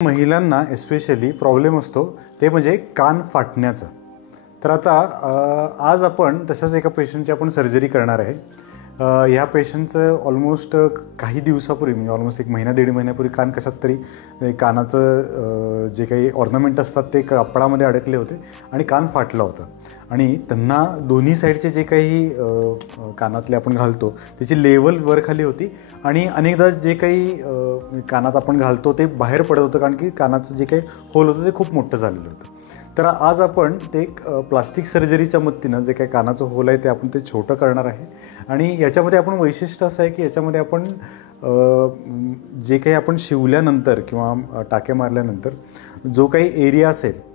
महिलांना specially problem असतो ते म्हणजे कान फाटण्याचा। तर आता आज आपण तशाच एका पेशंटची आपण सर्जरी करणार आहे। ह्या पेशंटचं ऑलमोस्ट काही दिवसापूर्वी म्हणजे ऑलमोस्ट एक महिना दीड महिन्यापूर्वी कान कशात तरी कानाचं जे काही ऑर्नामेंट असतात ते कपडामध्ये अडकले होते आणि कान फाटला होता आणि त्यांना दोन्ही साईडचे जे काही कानातले आपण घालतो त्याची लेवल वर खाली होती आणि अनेकदा जे काही कानात आपण घालतो ते बाहेर पडत होतं कारण की कानाचं जे काही होल होतं ते खूप मोठं झालेलं होतं। तर आज आपण ते एक प्लास्टिक सर्जरीच्या मदतीनं जे काही कानाचं होल आहे ते आपण ते छोटं करणार आहे आणि याच्यामध्ये आपण वैशिष्ट्य असं आहे की याच्यामध्ये आपण जे काही आपण शिवल्यानंतर किंवा टाके मारल्यानंतर जो काही एरिया असेल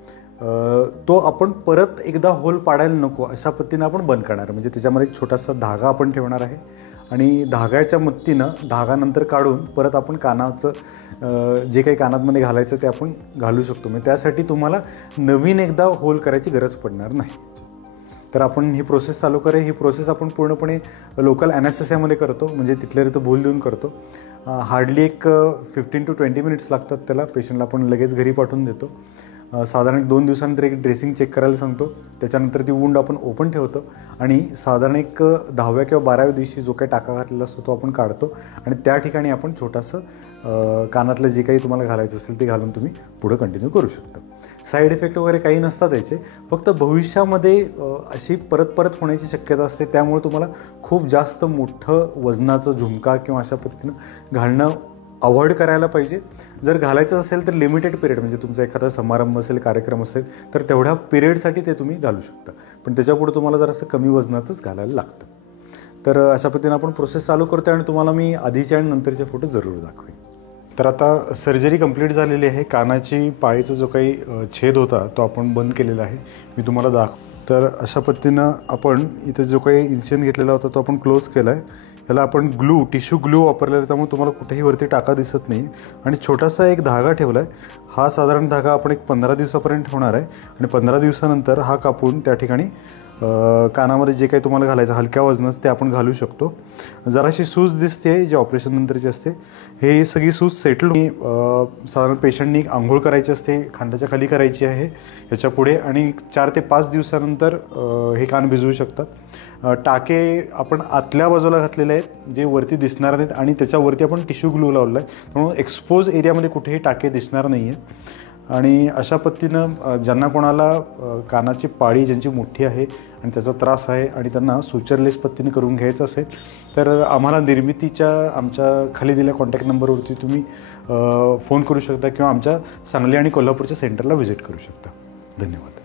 तो आपण परत एकदा होल पाडायला नको अशा पद्धतीनं आपण बंद करणार। म्हणजे त्याच्यामध्ये एक छोटासा धागा आपण ठेवणार आहे आणि धाग्याच्या मदतीनं धागा नंतर काढून परत आपण कानाचं जे काही कानातमध्ये घालायचं ते आपण घालू शकतो। म्हणजे त्यासाठी तुम्हाला नवीन एकदा होल करायची गरज पडणार नाही। तर आपण ही प्रोसेस चालू करूया। ही प्रोसेस आपण पूर्णपणे लोकल ॲनेस्थेसियामध्ये करतो, म्हणजे तिथल्या तिथं भूल देऊन करतो। हार्डली एक 15 to 20 मिनिट्स लागतात त्याला। पेशंटला आपण लगेच घरी पाठवून देतो। साधारण 2 दिवसानंतर एक ड्रेसिंग चेक करायला सांगतो, त्याच्यानंतर ती वूंड आपण ओपन ठेवतो आणि साधारण एक 10व्या किंवा 12व्या दिवशी जो काही टाका घातलेला असतो तो आपण काढतो आणि त्या ठिकाणी आपण छोटंसं कानातलं जे काही तुम्हाला घालायचं असेल ते घालून तुम्ही पुढे कंटिन्यू करू शकता। साईड इफेक्ट वगैरे काही नसतात याचे, फक्त भविष्यामध्ये अशी परत होण्याची शक्यता असते। त्यामुळे तुम्हाला खूप जास्त मोठं वजनाचं झुमका किंवा अशा पद्धतीनं घालणं अवॉइड करायला पाहिजे। जर घालायचं असेल तर लिमिटेड पिरियड, म्हणजे तुमचा एखादा समारंभ असेल, कार्यक्रम असेल तर तेवढ्या पिरियडसाठी ते तुम्ही घालू शकता, पण त्याच्यापुढे तुम्हाला जर असं कमी वजनाचंच घालायला लागतं। तर अशा पद्धतीनं आपण प्रोसेस चालू करतो आणि तुम्हाला मी आधीचे आणि नंतरचे फोटो जरूर दाखवेन। तर आता सर्जरी कंप्लीट झालेली आहे। कानाची पाळीचा जो काही छेद होता तो आपण बंद केलेला आहे, मी तुम्हाला तर अशा पद्धतीनं आपण इथं जो काही इन्सिजन घेतलेला होता तो आपण क्लोज केला आहे। याला आपण टिश्यू ग्लू वापरलेला आहे, त्यामुळे तुम्हाला कुठेही वरती टाका दिसत नाही आणि छोटासा एक धागा ठेवला आहे। हा साधारण धागा आपण एक 15 दिवसापर्यंत ठेवणार आहे आणि 15 दिवसानंतर हा कापून त्या ठिकाणी कानामध्ये जे काही तुम्हाला घालायचं हलक्या वजनाचं ते आपण घालू शकतो। जराशी सूज दिसते जी ऑपरेशन नंतरची असते, हे सगळी सूज सेटल साधारण पेशंटनी आंघोळ करायची असते, खांद्याच्या खाली करायची आहे याच्या पुढे आणि 4 ते 5 दिवसानंतर हे कान भिजवू शकतात। टाके आपण आतल्या बाजूला घातलेले आहेत जे वरती दिसणार नाहीत आणि त्याच्यावरती आपण टिश्यू ग्लू लावला आहे, त्यामुळे एक्सपोज एरियामध्ये कुठेही टाके दिसणार नाही आहे। आणि अशा पद्धतीनं ज्यांना कोणाला कानाची पाळी ज्यांची मोठी आहे आणि त्याचा त्रास आहे आणि त्यांना सुचरलेस पद्धतीने करून घ्यायचं असेल तर आम्हाला निर्मितीच्या आमच्या खाली दिलेल्या कॉन्टॅक्ट नंबरवरती तुम्ही फोन करू शकता किंवा आमच्या सांगली आणि कोल्हापूरच्या सेंटरला व्हिजिट करू शकता। धन्यवाद।